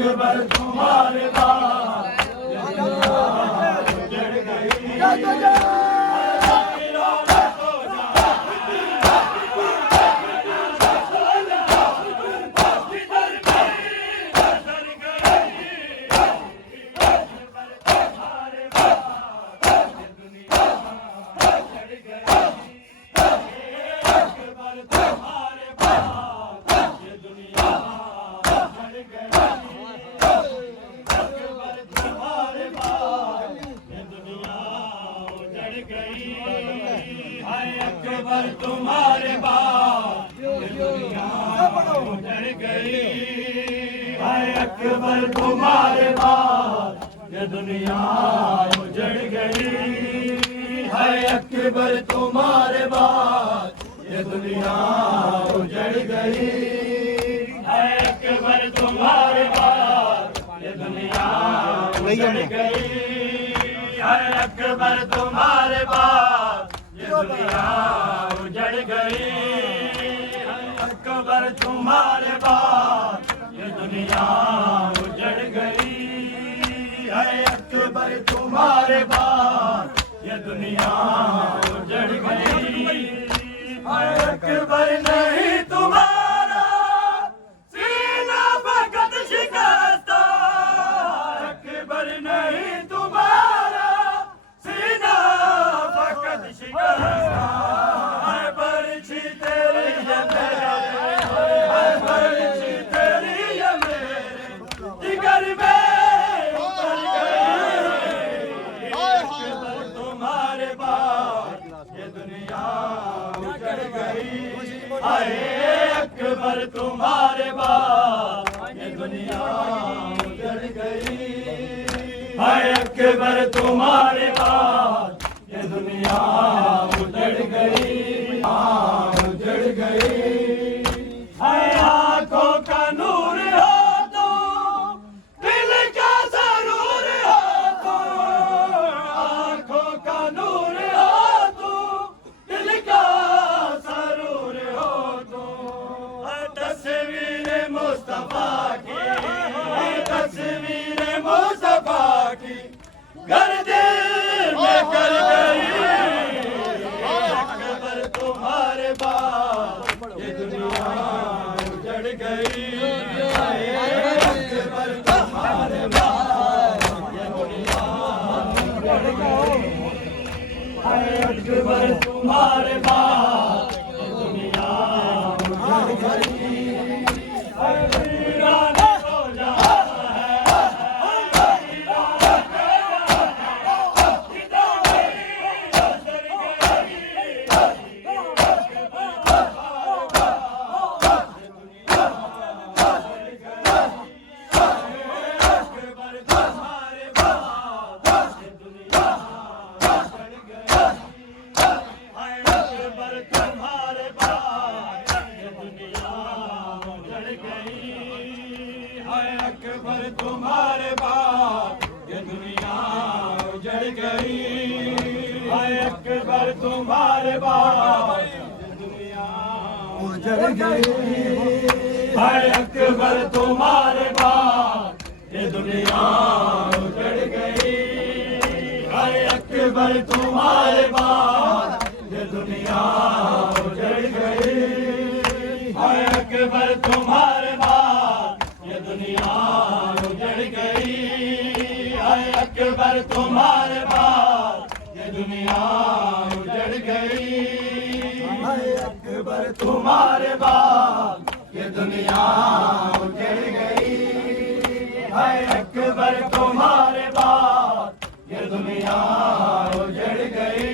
अकबर तुम्हारे बाद ये दुनिया उजड़ गई। अकबर तुम्हारे बाद ये दुनिया उजड़ गई। हाय अकबर तुम्हारे बाद ये दुनिया उजड़ गई। हाय अकबर तुम्हारे बाद ये दुनिया उजड़ गई। हाय अकबर तुम्हारे बाद ये दुनिया उजड़ गई। हाय अकबर तुम्हारे बाद ये दुनिया उजड़ गई। अकबर तुम्हारे बाद ये दुनिया उजड़ गई। है अकबर तुम्हारे बाद ये दुनिया उजड़ गई। है अकबर नहीं तुम्हारा सीना फकत शिकस्ता। अकबर नहीं तुम्हारा सीना फकत शिकस्ता। बर्छी तेरी ये मेरे, बर्छी तेरी ये मेरे जिगर में उतर गई। अकबर तुम्हारे बाद ये दुनिया उजड़ गई। हाय अकबर तुम्हारे बाद ये दुनिया उजड़ गई। हाय अकबर तुम्हारे बाद ये दुनिया उजड़ गई। उजड़ गई। हाय आंखों का नूर हो तो दिल का जरूर हो तो। आंखों का नूर हो तो दिल का जरूर हो तो। तस्वीर मुस्तफा की, तस्वीर मुस्तफा की घर दिल में कर गई। अकबर तुम्हारे बाद ये दुनिया उजड़ गई। अकबर तुम्हारे बाद ये दुनिया उजड़ गई। अकबर तुम्हारे बाद ये दुनिया उजड़ गई। अकबर तुम्हारे बाद ये दुनिया उजड़ गई। हाय अकबर तुम्हारे बाद ये दुनिया उजड़ गई। हाय अकबर तुम्हारे बाद ये दुनिया उजड़ गई। हाय अकबर तुम्हारे बाद ये दुनिया उजड़ गई। हाय अकबर तुम्हारे बाद ये दुनिया उजड़ गई। हाय अकबर तुम्हारे बाद ये दुनिया उजड़ गई। हाय अकबर तुम्हारे बाद ये दुनिया उजड़ गई। हाय अकबर तुम्हारे बाद ये दुनिया उजड़ गई।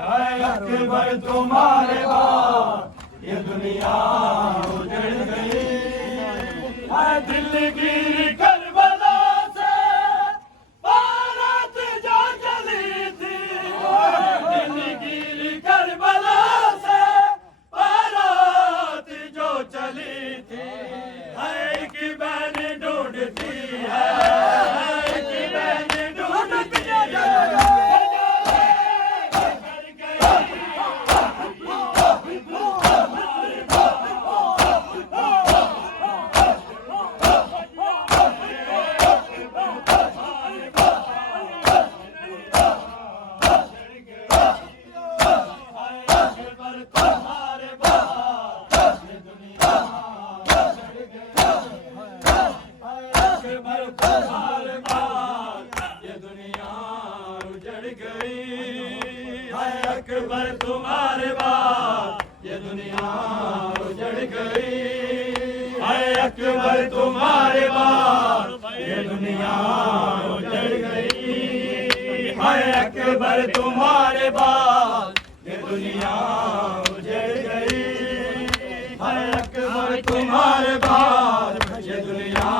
हाय अकबर तुम्हारे बाद ये दुनिया उजड़ गई। दिलगिरी करबला से बारात जो चली थी। दिलगिरी करबला से बारात जो चली थी। है कि बहन ढूंढती है, कि बहन ढूंढती है। अकबर तुम्हारे बाद ये दुनिया उजड़ गई है अकबर तुम्हारे बाद ये दुनिया उजड़ गई है अकबर तुम्हारे बाद ये दुनिया उजड़ गई है अकबर तुम्हारे बाद ये दुनिया उजड़ गई है अकबर तुम्हारे बाद ये दुनिया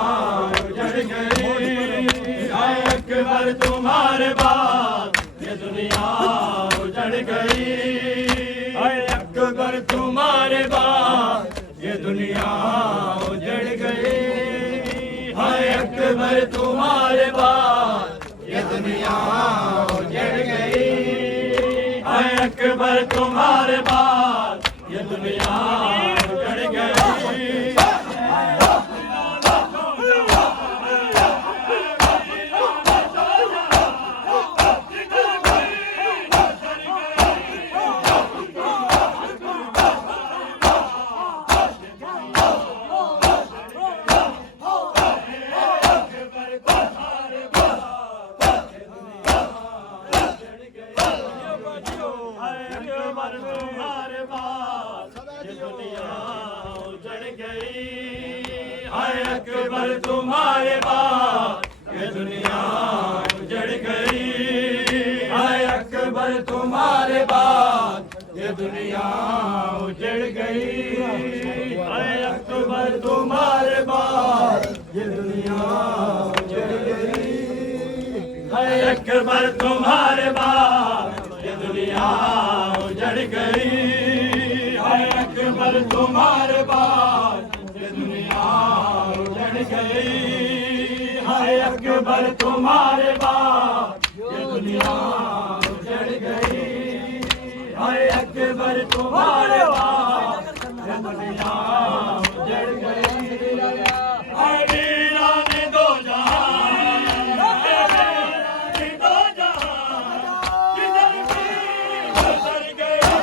उजड़ गई है अकबर तुम्हारे बाद ये दुनिया उजड़ गई है अकबर तुम्हारे बाद ये दुनिया उजड़ गई है अकबर तुम्हारे बाद ये दुनिया उजड़ गई है अकबर तुम्हारे बाद ये दुनिया उजड़ गई तुम्हारे बाद ये दुनिया उजड़ गई है अकबर तुम्हारे बाद ये दुनिया उजड़ गई है अकबर तुम्हारे बाद ये दुनिया उजड़ गई है अकबर तुम्हारे बाद ये दुनिया उजड़ गई है अकबर तुम्हारे बाद ये दुनिया उजड़ गई है अकबर तुम्हारे बाद ये दुनिया उजड़ गई है अकबर तुम्हारे बाद ये दुनिया उजड़ गई है अकबर तुम्हारे बाद ये दुनिया उजड़ गई है वीरा ने दो जहां दो जहां किधर भी गुजर गई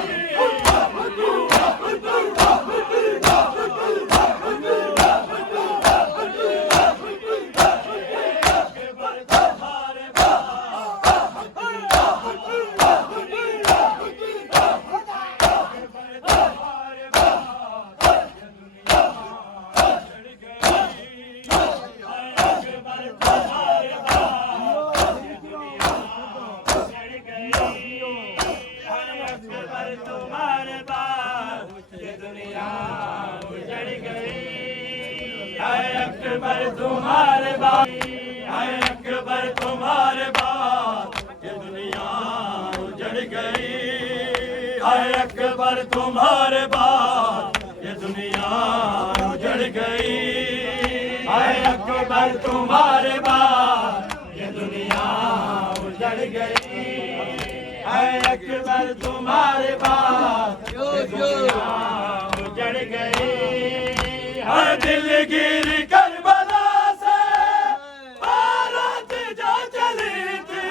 तुम्हारे बाद ये दुनिया उजड़ गई है अकबर तुम्हारे बाद है अकबर तुम्हारे बाद ये दुनिया उजड़ गई है अकबर तुम्हारे बाद ये दुनिया उजड़ गई है अकबर तुम्हारे बाद ये दुनिया उजड़ गई है अकबर तुम्हारे बाद ये दुनिया उजड़ गई है दिलगिर करबला से बारात जो चली थी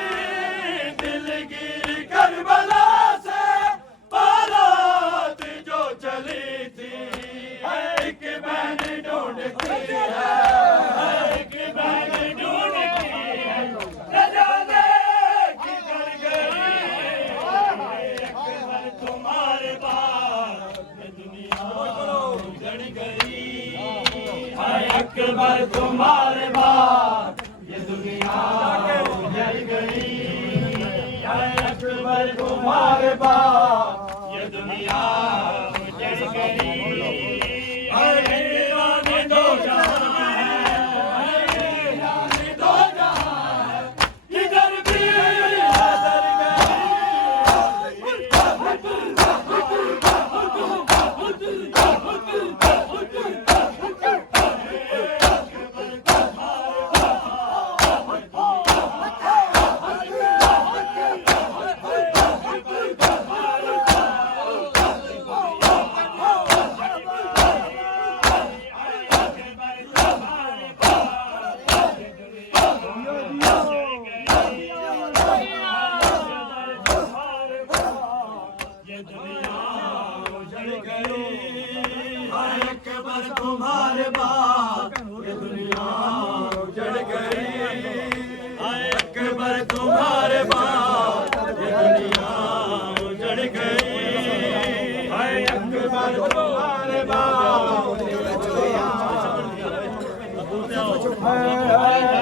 दिलगिर करबला से बारात जो चली थी एक बहन ढूंढती है एक बहन ढूंढती है न जाने किधर गई अकबर तुम्हारे बाद ये दुनिया उजड़ गई है अकबर तुम्हारे बाद ये दुनिया उजड़ गई है अकबर तुम्हारे बाद ये दुनिया उजड़ गई है वीरा ने दो जहां वीरा ने दो जहां किधर भी गुजर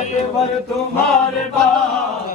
केवल तुम्हारे बाप